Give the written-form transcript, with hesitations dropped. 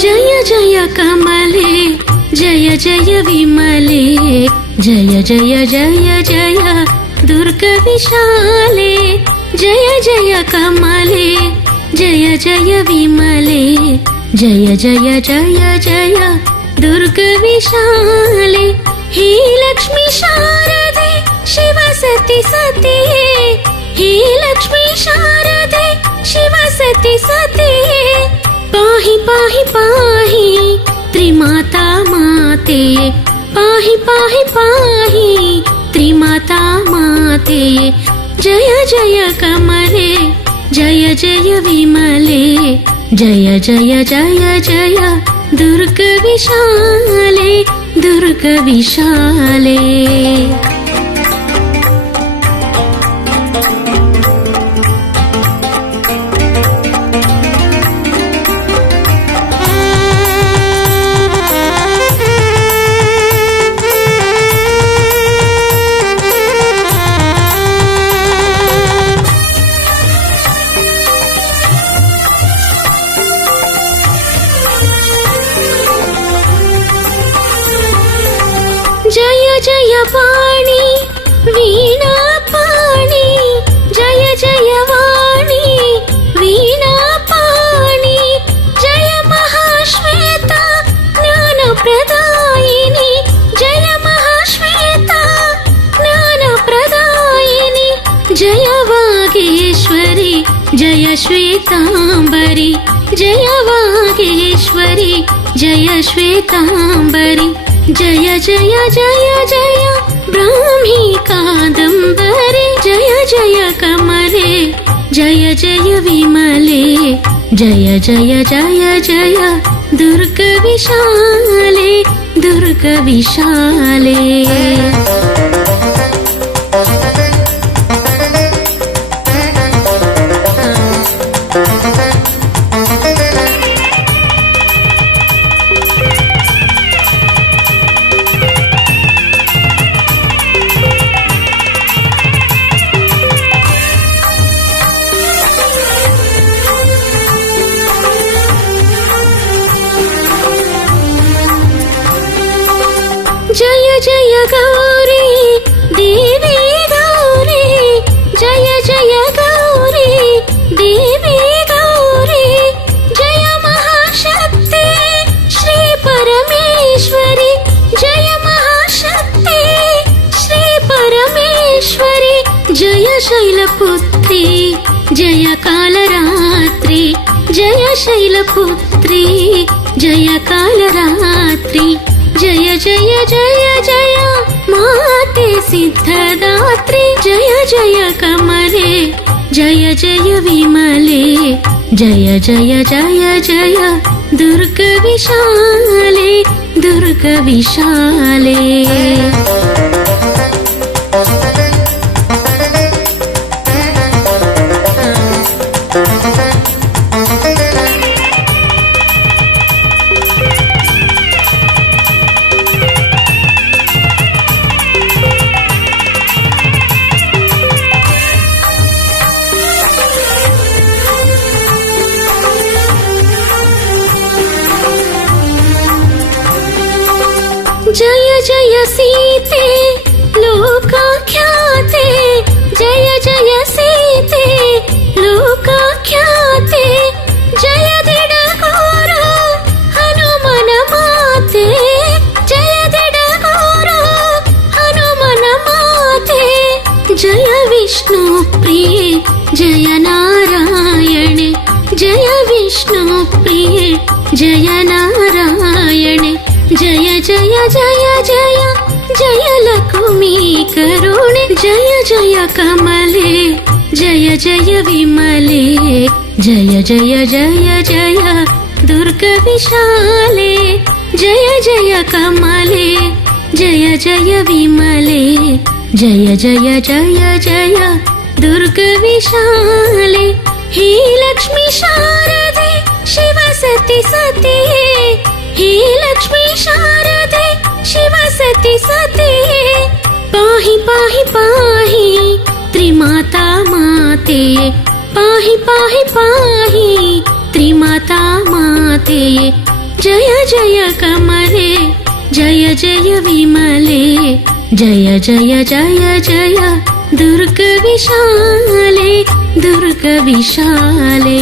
जय जय कमले जय जय विमले जय जय जय जय दुर्गा विशाले जय जय कमले जय जय विमले जय जय जय जय दुर्गा विशाले हे लक्ष्मी शारदे शिव सती सती हे लक्ष्मी शारदे शिव सती सती पाहि पाहि पाहि त्रिमाता माते पाहि पाहि पाहि त्रिमाता माते जय जय कमले जय जय विमले जय जय जय जय दुर्गा विशाले दुर्गा विशाले जय जय वाणी वीणा पाणी जय जय वाणी वीणा पाणी जय महाश्वेता ज्ञान प्रदायिनी जय महाश्वेता ज्ञान प्रदायिनी जय वागेश्वरी जय श्वेतांबरी जय वागेश्वरी जय श्वेतांबरी जय जय जय जय ब्राह्मी कादम्बरी जय जय कमले जय जय विमले जय जय जय जय दुर्गा विशाले दुर्गा विशाले जय जय गौरी देवी गौरी जय जय गौरी देवी गौरी जय महाशक्ति श्री परमेश्वरी जय महाशक्ति श्री परमेश्वरी जय शैलपुत्री जय कालरात्रि जय शैलपुत्री जय कालरात्रि जय जय जय जय माते सिद्धदात्री जय जय कमले जय जय विमले जय जय जय जय दुर्गा विशाले दुर्गा विशाले जय जय सीते लोकाख्याते जय जय सीते लोकाख्याते जय दिडगोर हनुमन माते जय दिडगोर हनुमन माते जय विष्णु प्रिये जय नारायण जय विष्णु प्रिये जय नारायण जय जय जय जय जय लक्ष्मी करुणे जय जय कमले जय जय विमले जय जय जय जय दुर्गा विशाले जय जय कमले जय जय विमले जय जय जय जय दुर्गविशाले हे लक्ष्मी शारदे शिव सती सती हे लक्ष्मी शारदे शिव सती सती पाहि पाहि पाहि त्रिमाता माते पाहि पाहि पाहि त्रिमाता माते जय जय कमले जय जय विमले जय जय जय जय दुर्गविशाले दुर्गविशाले।